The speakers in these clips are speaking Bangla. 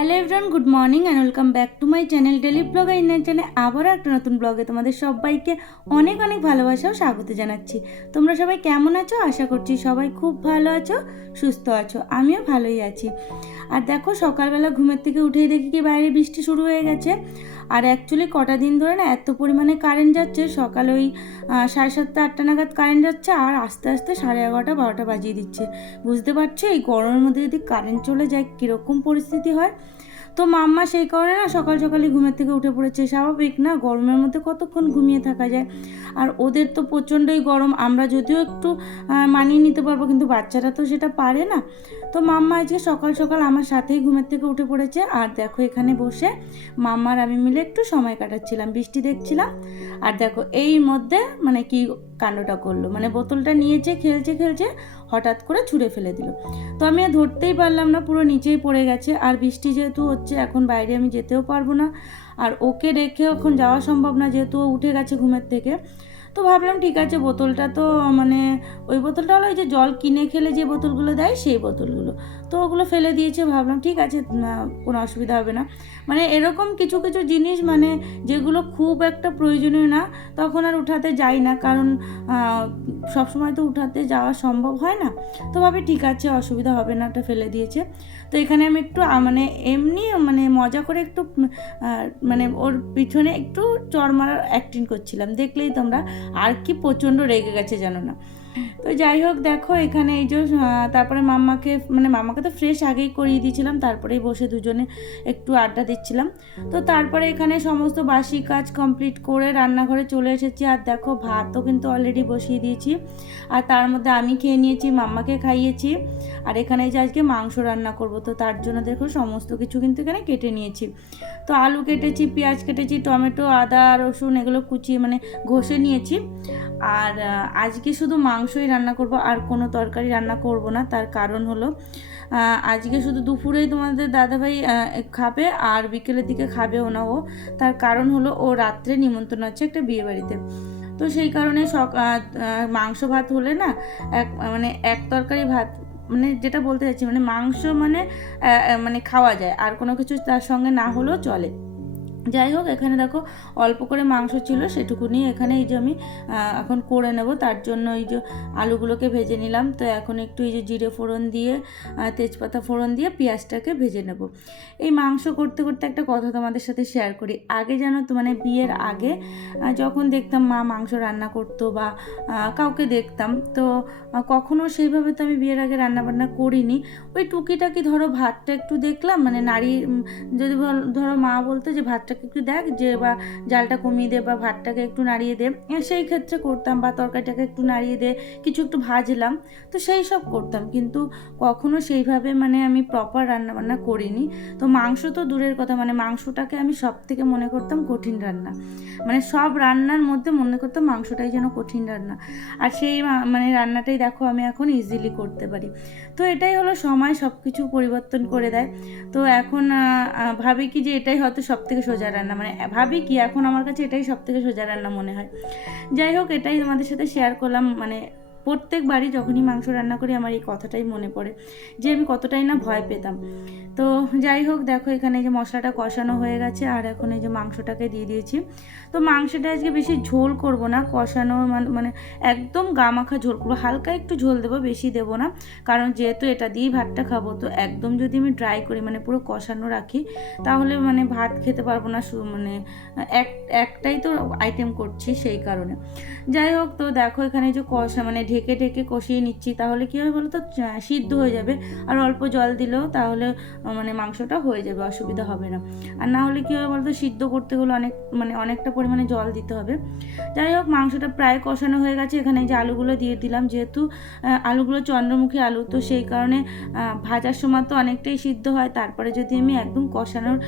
Hello everyone, good morning and welcome back to my channel daily blog Indian চ্যানেলে আবারও একটা নতুন ব্লগে তোমাদের সবাইকে অনেক অনেক ভালোবাসা ও স্বাগত জানাচ্ছি। তোমরা সবাই কেমন আছো? আশা করছি সবাই খুব ভালো আছো, সুস্থ আছো। আমিও ভালোই আছি। আর দেখো, সকালবেলা ঘুমের থেকে উঠেই দেখি কি বাইরে বৃষ্টি শুরু হয়ে গেছে। আর অ্যাকচুয়ালি কটা দিন ধরে না এত পরিমাণে কারেন্ট যাচ্ছে, সকালে ওই 7:30 8টা নাগাদ কারেন্ট যাচ্ছে আর আস্তে আস্তে 11:30 12টা বাজিয়ে দিচ্ছে। বুঝতে পারছো এই গরমের মধ্যে যদি কারেন্ট চলে যায় কীরকম পরিস্থিতি হয়। তো মাম্মা সেই কারণে না সকাল সকালই ঘুমের থেকে উঠে পড়েছে। স্বাভাবিক না, গরমের মধ্যে কতক্ষণ ঘুমিয়ে থাকা যায়। আর ওদের তো প্রচণ্ডই গরম, আমরা যদিও একটু মানিয়ে নিতে পারবো, কিন্তু বাচ্চারা তো সেটা পারে না। তো মাম্মা আজকে সকাল সকাল আমার সাথেই ঘুমের থেকে উঠে পড়েছে। আর দেখো এখানে বসে মাম্মার আমি মিলে একটু সময় কাটাচ্ছিলাম, বৃষ্টি দেখছিলাম। আর দেখো এই মধ্যে মানে কি কাণ্ডটা করলো, মানে বোতলটা নিয়েছে, খেলছে খেলছে হঠাৎ করে ছুঁড়ে ফেলে দিল। তো আমি আর ধরতেই পারলাম না, পুরো নিচেই পড়ে গেছে। আর বৃষ্টি যেহেতু হচ্ছে, এখন বাইরে আমি যেতেও পারবো না, আর ওকে রেখে এখন যাওয়া সম্ভব না, যেহেতু ও উঠে গেছে ঘুমের থেকে। তো ভাবলাম ঠিক আছে, বোতলটা তো মানে ওই বোতলটা হলো ওই যে জল কিনে খেলে যে বোতলগুলো দেয় সেই বোতলগুলো, তো ওগুলো ফেলে দিয়েছে। ভাবলাম ঠিক আছে, কোনো অসুবিধা হবে না। মানে এরকম কিছু কিছু জিনিস মানে যেগুলো খুব একটা প্রয়োজনীয় না, তখন আর উঠাতে যাই না, কারণ সবসময় তো উঠাতে যাওয়া সম্ভব হয় না। তো ভাবি ঠিক আছে, অসুবিধা হবে না, ওটা ফেলে দিয়েছে। তো এখানে আমি একটু মানে এমনি মানে মজা করে একটু মানে ওর পিছনে একটু চড় মারার অ্যাক্টিং করছিলাম, দেখলেই তোমরা। আর কি প্রচণ্ড রেগে গেছে জানো না। তো যাই হোক, দেখো এখানে এই যে তারপরে মাম্মাকে তো ফ্রেশ আগেই করিয়ে দিয়েছিলাম, তারপরেই বসে দুজনে একটু আড্ডা দিচ্ছিলাম। তো তারপরে এখানে সমস্ত বাসি কাজ কমপ্লিট করে রান্নাঘরে চলে এসেছি। আর দেখো ভাতও কিন্তু অলরেডি বসিয়ে দিয়েছি, আর তার মধ্যে আমি খেয়ে নিয়েছি, মাম্মাকে খাইয়েছি। আর এখানে যে আজকে মাংস রান্না করব, তো তার জন্য দেখো সমস্ত কিছু কিন্তু এখানে কেটে নিয়েছি। তো আলু কেটেছি, পেঁয়াজ কেটেছি, টমেটো, আদা, রসুন এগুলো কুচিয়ে মানে ঘষে নিয়েছি। আর আজকে শুধু মাংসই রান্না করব, আর কোনো তরকারি রান্না করব না। তার কারণ হলো আজকে শুধু দুপুরেই তোমাদের দাদাভাই খাবে, আর বিকেলের দিকে খাবেও না ও। তার কারণ হলো ও রাত্রে নিমন্ত্রণ আছে একটা বিয়ে বাড়িতে। তো সেই কারণে মাংস ভাত হলে না মানে এক তরকারি ভাত, মানে যেটা বলতে চাইছি মানে মাংস মানে খাওয়া যায়, আর কোনো কিছু তার সঙ্গে না হলেও চলে। যাই হোক, এখানে দেখো অল্প করে মাংস ছিল, সেটুকুনি এখানে এই যে আমি এখন করে নেব। তার জন্য এই যে আলুগুলোকে ভেজে নিলাম। তো এখন একটু এই যে জিরে ফোড়ন দিয়ে তেজপাতা ফোড়ন দিয়ে পেঁয়াজটাকে ভেজে নেব। এই মাংস করতে করতে একটা কথা তোমাদের সাথে শেয়ার করি। আগে জানো তো, মানে বিয়ের আগে যখন দেখতাম মা মাংস রান্না করতো বা কাউকে দেখতাম, তো কখনো সেইভাবে তো আমি বিয়ের আগে রান্নাবান্না করিনি। ওই টুকিটাকি ধরো ভাতটা একটু দেখলাম, মানে নাড়ি যদি ধরো মা বলতো যে ভাতটাকে একটু দেখ, যে বা জালটা কমিয়ে দে বা ভাতটাকে একটু নাড়িয়ে দে, সেই ক্ষেত্রে করতাম। বা তরকারিটাকে একটু নাড়িয়ে দে, কিছু একটু ভাজলাম, তো সেই সব করতাম। কিন্তু কখনো সেইভাবে মানে আমি প্রপার রান্নাবান্না করিনি। তো মাংস তো দূরের কথা, মানে মাংসটাকে আমি সব থেকে মনে করতাম কঠিন রান্না, মানে সব রান্নার মধ্যে মনে করতাম মাংসটাই যেন কঠিন রান্না। আর সেই মানে রান্নাটাই দেখো আমি এখন ইজিলি করতে পারি। তো এটাই হলো সময় সব কিছু পরিবর্তন করে দেয়। তো এখন ভাবি কি যে এটাই হয়তো সব থেকে সোজা রান্না, মানে ভাবি কি এখন আমার কাছে এটাই সব থেকে সোজা রান্না মনে হয়। যাই হোক, এটাই তোমাদের সাথে শেয়ার করলাম। মানে প্রত্যেকবারই যখনই মাংস রান্না করি আমার এই কথাটাই মনে পড়ে যে আমি কতটাই না ভয় পেতাম। তো যাই হোক, দেখো এখানে যে মশলাটা কষানো হয়ে গেছে, আর এখন এই যে মাংসটাকে দিয়ে দিয়েছি। তো মাংসটা আজকে বেশি ঝোল করব না, কষানো মানে একদম গামাখা ঝোল করবো, হালকা একটু ঝোল দেবো, বেশি দেবো না। কারণ যেহেতু এটা দিয়েই ভাতটা খাবো, তো একদম যদি আমি ড্রাই করি মানে পুরো কষানো রাখি, তাহলে মানে ভাত খেতে পারবো না। মানে একটাই তো আইটেম করছি সেই কারণে। যাই হোক, তো দেখো এখানে যে মানে ঢেকে ঢেকে কষিয়ে নিচ্ছি, তাহলে কী হবে বলো তো, সিদ্ধ হয়ে যাবে। আর অল্প জল দিলেও তাহলে মানে মাংসটা হয়ে যাবে, অসুবিধা হবে না। আর না হলে কী হবে বলতো, সিদ্ধ করতে গেলে অনেকটা পরিমাণে জল দিতে হবে। যাই হোক, মাংসটা প্রায় কষানো হয়ে গেছে। এখানে যে আলুগুলো দিয়ে দিলাম, যেহেতু আলুগুলো চন্দ্রমুখী আলু, তো সেই কারণে ভাজার সময় তো অনেকটাই সিদ্ধ হয়। তারপরে যদি আমি একদম কষানোর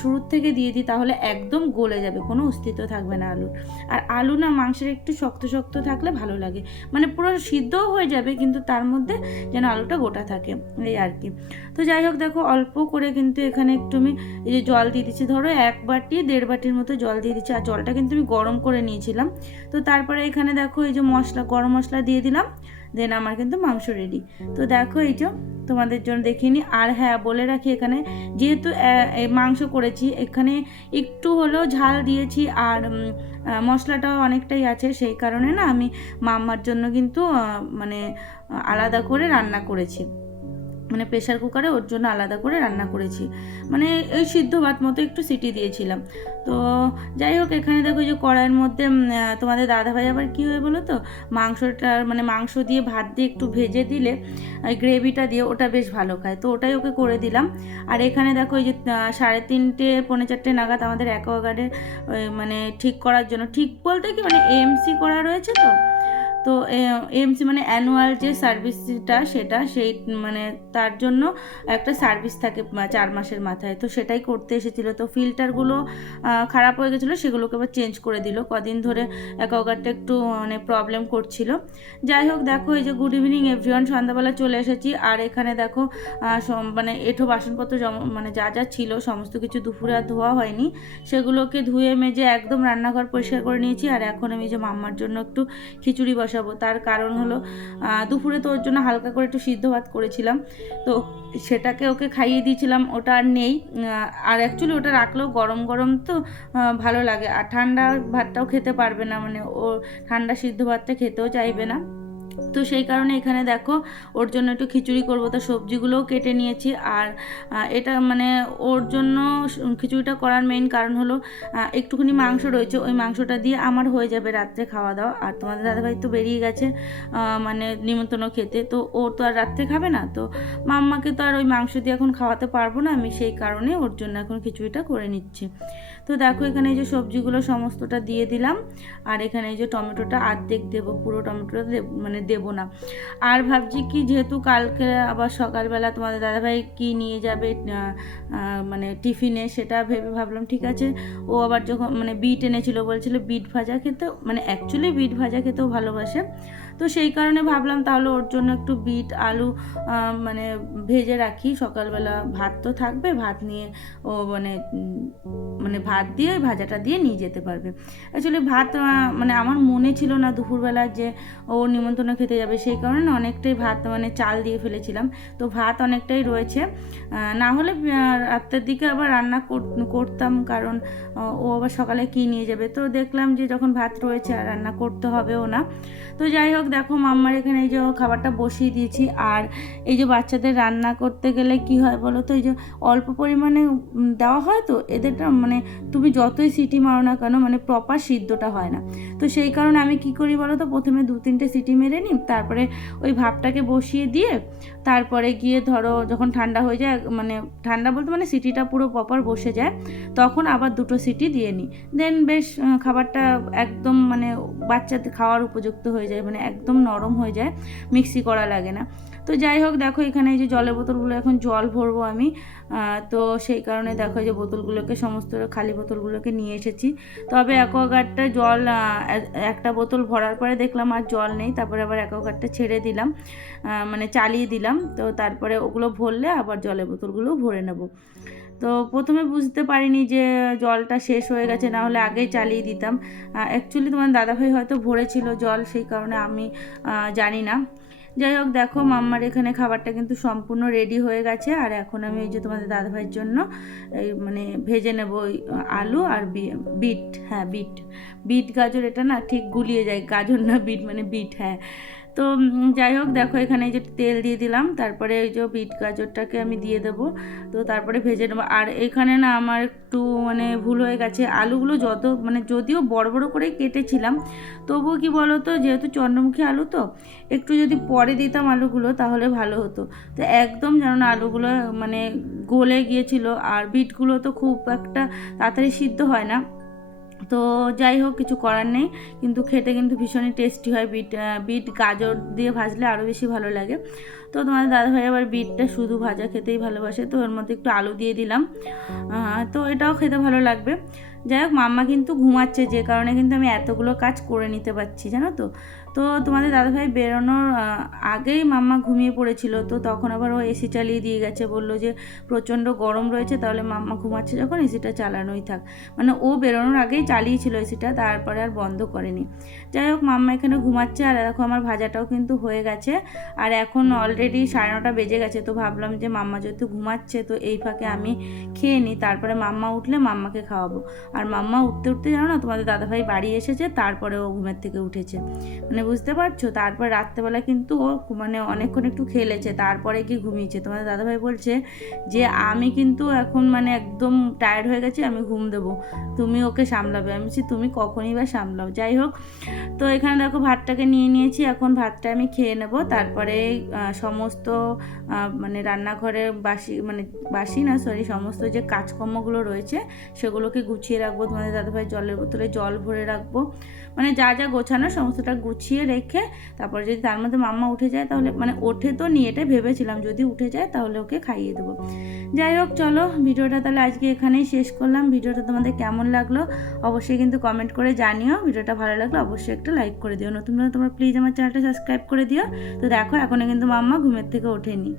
শুরুর থেকে দিয়ে দিই, তাহলে একদম গলে যাবে, কোনো অস্তিত্ব থাকবে না আলুর। আর আলু না মাংসের একটু শক্ত শক্ত থাকলে ভালো লাগে, মানে পুরো সিদ্ধও হয়ে যাবে কিন্তু তার মধ্যে যেন আলুটা গোটা থাকে, এই আর কি। তো যাই হোক, দেখো অল্প করে কিন্তু এখানে একটু আমি এই যে জল দিয়ে দিচ্ছি, ধরো 1 বাটি 1.5 বাটির মতো জল দিয়ে দিচ্ছি। আর জলটা কিন্তু আমি গরম করে নিয়েছিলাম। তো তারপরে এখানে দেখো এই যে গরম মশলা দিয়ে দিলাম, দেন আমার কিন্তু মাংস রেডি। তো দেখো এই যে তোমাদের জন্য দেখিয়ে নিই। আর হ্যাঁ, বলে রাখি, এখানে যেহেতু মাংস করেছি, এখানে একটু হলেও ঝাল দিয়েছি আর মশলাটাও অনেকটাই আছে, সেই কারণে না আমি মাম্মার জন্য কিন্তু মানে আলাদা করে রান্না করেছি, মানে প্রেশার কুকারে ওর জন্য আলাদা করে রান্না করেছি, মানে ওই সিদ্ধ ভাত মতো একটু সিটি দিয়েছিলাম। তো যাই হোক, এখানে দেখো যে কড়াইয়ের মধ্যে তোমাদের দাদাভাই আবার কী হয় বলো তো, মাংসটার মানে মাংস দিয়ে ভাত দিয়ে একটু ভেজে দিলে ওই গ্রেভিটা দিয়ে ওটা বেশ ভালো খায়, তো ওটাই ওকে করে দিলাম। আর এখানে দেখো এই যে 3:30 পৌনে 4টে নাগাদ আমাদের অ্যাকোয়াগার্ডের মানে ঠিক করার জন্য, ঠিক বলতে কি মানে এএমসি করা রয়েছে, তো এএমসি মানে অ্যানুয়াল যে সার্ভিসটা সেটা সেই মানে তার জন্য একটা সার্ভিস থাকে 4 মাসের মাথায়, তো সেটাই করতে এসেছিলো। তো ফিল্টারগুলো খারাপ হয়ে গেছিলো, সেগুলোকে আবার চেঞ্জ করে দিল। কদিন ধরে অ্যাকোয়াগার্ডটা একটু মানে প্রবলেম করছিল। যাই হোক, দেখো এই যে গুড ইভিনিং এভরিওয়ান, সন্ধ্যাবেলা চলে এসেছি। আর এখানে দেখো মানে এঁঠো বাসনপত্র মানে যা যা ছিল সমস্ত কিছু দুপুরে আর ধোয়া হয়নি, সেগুলোকে ধুয়ে মেজে একদম রান্নাঘর পরিষ্কার করে নিয়েছি। আর এখন আমি যে মাম্মার জন্য একটু খিচুড়ি বসাবো, তার কারণ হলো দুপুরে তো ওর জন্য হালকা করে একটু সিদ্ধ ভাত করেছিলাম, তো সেটাকে ওকে খাইয়ে দিয়েছিলাম, ওটা আর নেই। আর অ্যাকচুয়ালি ওটা রাখলেও গরম গরম তো ভালো লাগে, আর ঠান্ডা ভাতটাও খেতে পারবে না, মানে ও ঠান্ডা সিদ্ধ ভাতটা খেতেও চাইবে না। তো সেই কারণে এখানে দেখো ওর জন্য একটু খিচুড়ি করবো, তো সবজিগুলোও কেটে নিয়েছি। আর এটা মানে ওর জন্য খিচুড়িটা করার মেইন কারণ হলো একটুখানি মাংস রয়েছে, ওই মাংসটা দিয়ে আমার হয়ে যাবে রাত্রে খাওয়া দাওয়া। আর তোমাদের দাদাভাই তো বেরিয়ে গেছে মানে নিমন্ত্রণ খেতে, তো ও তো আর রাত্রে খাবে না, তো মাম্মাকে তো আর ওই মাংস দিয়ে এখন খাওয়াতে পারবো না আমি, সেই কারণে ওর জন্য এখন খিচুড়িটা করে নিচ্ছি। তো দেখো এখানে এই যে সবজিগুলো সমস্তটা দিয়ে দিলাম, আর এখানে এই যে টমেটোটা অর্ধেক দেবো, পুরো টমেটোটা মানে দেবো না। আর ভাবছি কি, যেহেতু কালকে আবার সকালবেলা তোমাদের দাদাভাই কি নিয়ে যাবে মানে টিফিনে, সেটা ভেবে ভাবলাম ঠিক আছে, ও আবার যখন মানে বিট এনেছিল, বলছিল বিট ভাজা খেতে, মানে অ্যাকচুয়ালি বিট ভাজা খেতেও ভালোবাসে, তো সেই কারণে ভাবলাম তাহলে ওর জন্য একটু বিট আলু মানে ভেজে রাখি, সকালবেলা ভাত তো থাকবে, ভাত নিয়ে ও মানে মানে ভাত দিয়ে ওই ভাজাটা দিয়ে নিয়ে যেতে পারবে। অ্যাকচুয়ালি ভাত মানে আমার মনে ছিল না দুপুরবেলা যে ও নিমন্ত্রণ খেতে যাবে, সেই কারণে অনেকটাই ভাত মানে চাল দিয়ে ফেলেছিলাম, তো ভাত অনেকটাই রয়েছে। না হলে রাত্রের দিকে আবার রান্না করতাম, কারণ ও আবার সকালে কী নিয়ে যাবে, তো দেখলাম যে যখন ভাত রয়েছে আর রান্না করতে হবেও না। তো যাই হোক, দেখো মাম্মার এখানে এই যে খাবারটা বসিয়ে দিয়েছি। আর এই যে বাচ্চাদের রান্না করতে গেলে কি হয় বলো তো, এই যে অল্প পরিমাণে দেওয়া হয়, তো এদেরটা মানে তুমি যতই সিটি মারো না কেন মানে প্রপার সিদ্ধটা হয় না, তো সেই কারণে আমি কি করি বলো তো, প্রথমে 2-3টে সিটি মেরে নিই, তারপরে ওই ভাপটাকে বসিয়ে দিয়ে তারপরে গিয়ে ধরো যখন ঠান্ডা হয়ে যায়, মানে ঠান্ডা বলতে মানে সিটিটা পুরো প্রপার বসে যায়, তখন আবার 2টো সিটি দিয়ে নিই, দেন বেশ খাবারটা একদম মানে বাচ্চাদের খাওয়ার উপযুক্ত হয়ে যায়, মানে একদম নরম হয়ে যায়, মিক্সি করা লাগে না। তো যাই হোক, দেখো এখানে এই যে জলের বোতলগুলো এখন জল ভরবো আমি, তো সেই কারণে দেখো যে বোতলগুলোকে সমস্ত খালি বোতলগুলোকে নিয়ে এসেছি। তবে অ্যাকোয়াগার্ডটা জল একটা বোতল ভরার পরে দেখলাম আর জল নেই, তারপরে আবার অ্যাকোয়াগার্ডটা ছেড়ে দিলাম, মানে চালিয়ে দিলাম, তো তারপরে ওগুলো ভরলে আবার জলের বোতলগুলো ভরে নেব। তো প্রথমে বুঝতে পারিনি যে জলটা শেষ হয়ে গেছে, না হলে আগেই চালিয়ে দিতাম। অ্যাকচুয়ালি তোমার দাদাভাই হয়তো ভরেছিল জল, সেই কারণে আমি জানি না। যাই হোক, দেখো মাম্মার এখানে খাবারটা কিন্তু সম্পূর্ণ রেডি হয়ে গেছে। আর এখন আমি এই যে তোমাদের দাদাভাইয়ের জন্য এই মানে ভেজে নেব ওই আলু আর বিট, হ্যাঁ বিট, বিট গাজর, এটা না ঠিক গুলিয়ে যায়, গাজর না বিট, মানে বিট, হ্যাঁ। তো যাই হোক, দেখো এখানে এই যে তেল দিয়ে দিলাম, তারপরে এই যে বিট গাজরটাকে আমি দিয়ে দেবো, তো তারপরে ভেজে নেবো। আর এখানে না আমার একটু মানে ভুল হয়ে গেছে, আলুগুলো যত মানে যদিও বড় বড় করে কেটেছিলাম, তবুও কি বলো তো, যেহেতু চন্দ্রমুখী আলু তো একটু যদি পরে দিতাম আলুগুলো তাহলে ভালো হতো, তো একদম যেন না আলুগুলো মানে গলে গিয়েছিল, আর বিটগুলো তো খুব একটা তাড়াতাড়ি সিদ্ধ হয় না। তো যাই হোক, কিছু করার নেই, কিন্তু খেতে কিন্তু ভীষণই টেস্টি হয়, বিট গাজর দিয়ে ভাজলে আরও বেশি ভালো লাগে। তো তোমাদের দাদাভাই আবার বিটটা শুধু ভাজা খেতেই ভালোবাসে, তো ওর মধ্যে একটু আলু দিয়ে দিলাম, তো এটাও খেতে ভালো লাগবে। যাই হোক, মাম্মা কিন্তু ঘুমাচ্ছে, যে কারণে কিন্তু আমি এতগুলো কাজ করে নিতে পারছি, জানো তো। তো তোমাদের দাদাভাই বেরোনোর আগেই মাম্মা ঘুমিয়ে পড়েছিল, তো তখন আবার ও এসি চালিয়ে দিয়ে গেছে, বললো যে প্রচণ্ড গরম রয়েছে, তাহলে মাম্মা ঘুমাচ্ছে যখন এসিটা চালানোই থাক। মানে ও বেরোনোর আগেই চালিয়েছিল এসিটা, তারপরে আর বন্ধ করেনি। যাই হোক, মাম্মা এখানে ঘুমাচ্ছে, আর দেখো আমার ভাজাটাও কিন্তু হয়ে গেছে। আর এখন অলরেডি 9:30 বেজে গেছে, তো ভাবলাম যে মাম্মা যেহেতু ঘুমাচ্ছে তো এই ফাঁকে আমি খেয়ে নিই, তারপরে মাম্মা উঠলে মাম্মাকে খাওয়াবো। আর মাম্মা উঠতে উঠতে জানো না, তোমাদের দাদাভাই বাড়ি এসেছে, তারপরে ও ঘুমের থেকে উঠেছে। মানে বুঝতে পারছো, তারপর রাত্রেবেলা কিন্তু ও মানে অনেকক্ষণ একটু খেলেছে, তারপরে গিয়ে ঘুমিয়েছে। তোমাদের দাদাভাই বলছে যে আমি কিন্তু এখন মানে একদম টায়ার্ড হয়ে গেছি, আমি ঘুম দেবো, তুমি ওকে সামলাবে। আমি বলছি তুমি কখনই বা সামলাও। যাই হোক, তো এখানে দেখো ভাতটাকে নিয়ে নিয়েছি, এখন ভাতটা আমি খেয়ে নেব। তারপরে সমস্ত মানে রান্নাঘরে বাসি না সরি সমস্ত যে কাজকর্মগুলো রয়েছে সেগুলোকে গুছিয়ে রাখবো। তোমাদের দাদাভাই জলের বোতলে জল ভরে রাখবো, মানে যা যা গোছানো সমস্তটা গুছিয়ে রেখে তারপরে যদি তার মধ্যে মাম্মা উঠে যায়, তাহলে মানে ওঠে তো নিয়ে এটাই ভেবেছিলাম যদি উঠে যায় তাহলে ওকে খাইয়ে দেবো। যাই হোক, চলো ভিডিওটা তাহলে আজকে এখানেই শেষ করলাম। ভিডিওটা তোমাদের কেমন লাগলো অবশ্যই কিন্তু কমেন্ট করে জানিও। ভিডিওটা ভালো লাগলে অবশ্যই একটা লাইক করে দিও, নতুন তোমরা প্লিজ আমার চ্যানেলটা সাবস্ক্রাইব করে দিও। তো দেখো এখনো কিন্তু মাম্মা ঘুমের থেকে ওঠেনি।